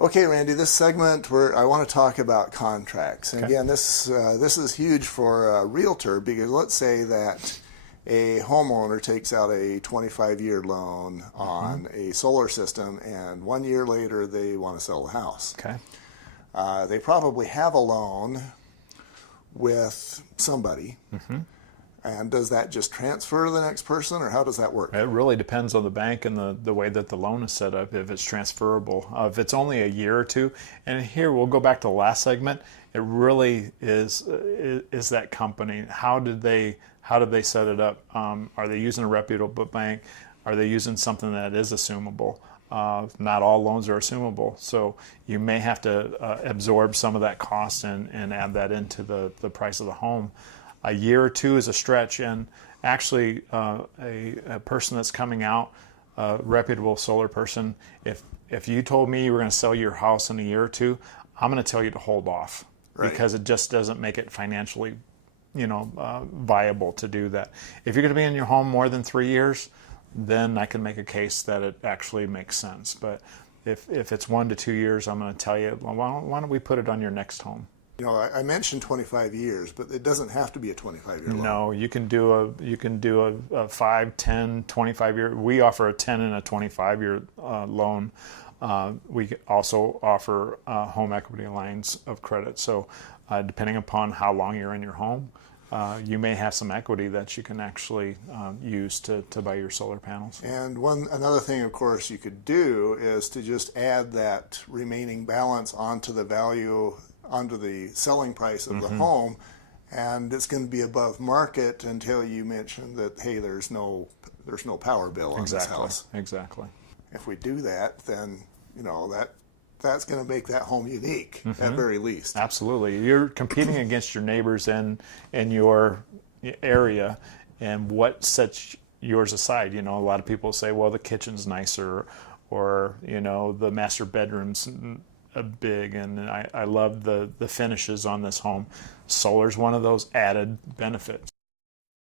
Okay, Randy, this segment where I want to talk about contracts. And Okay. again, this is huge for a realtor because let's say that a homeowner takes out a 25-year loan on a solar system and 1 year later they want to sell the house. Okay. They probably have a loan with somebody. And does that just transfer to the next person, or how does that work? It really depends on the bank and the way that the loan is set up, if it's transferable. If it's only a year or two, and here we'll go back to the last segment, it really is that company. How did they set it up? Are they using a reputable bank? Are they using something that is assumable? Not all loans are assumable, so you may have to absorb some of that cost and add that into the price of the home. A year or two is a stretch, and actually a person that's coming out, a reputable solar person, if you told me you were going to sell your house in a year or two, I'm going to tell you to hold off. Right. Because it just doesn't make it financially viable to do that. If you're going to be in your home more than 3 years, then I can make a case that it actually makes sense. But if it's 1 to 2 years, I'm going to tell you, well, why don't we put it on your next home? I mentioned 25 years, but it doesn't have to be a 25-year loan. No, you can do a 5, 10, 25-year. We offer a 10 and a 25-year loan. We also offer home equity lines of credit. So depending upon how long you're in your home, you may have some equity that you can actually use to buy your solar panels. And another thing, of course, you could do is to just add that remaining balance onto the selling price of the home, and it's going to be above market until you mention that, hey, there's no power bill on this house. Exactly. If we do that, then that's going to make that home unique at very least. Absolutely. You're competing against your neighbors in your area, and what sets yours aside? A lot of people say, well, the kitchen's nicer, or the master bedroom's big, and I love the finishes on this home. Solar's one of those added benefits.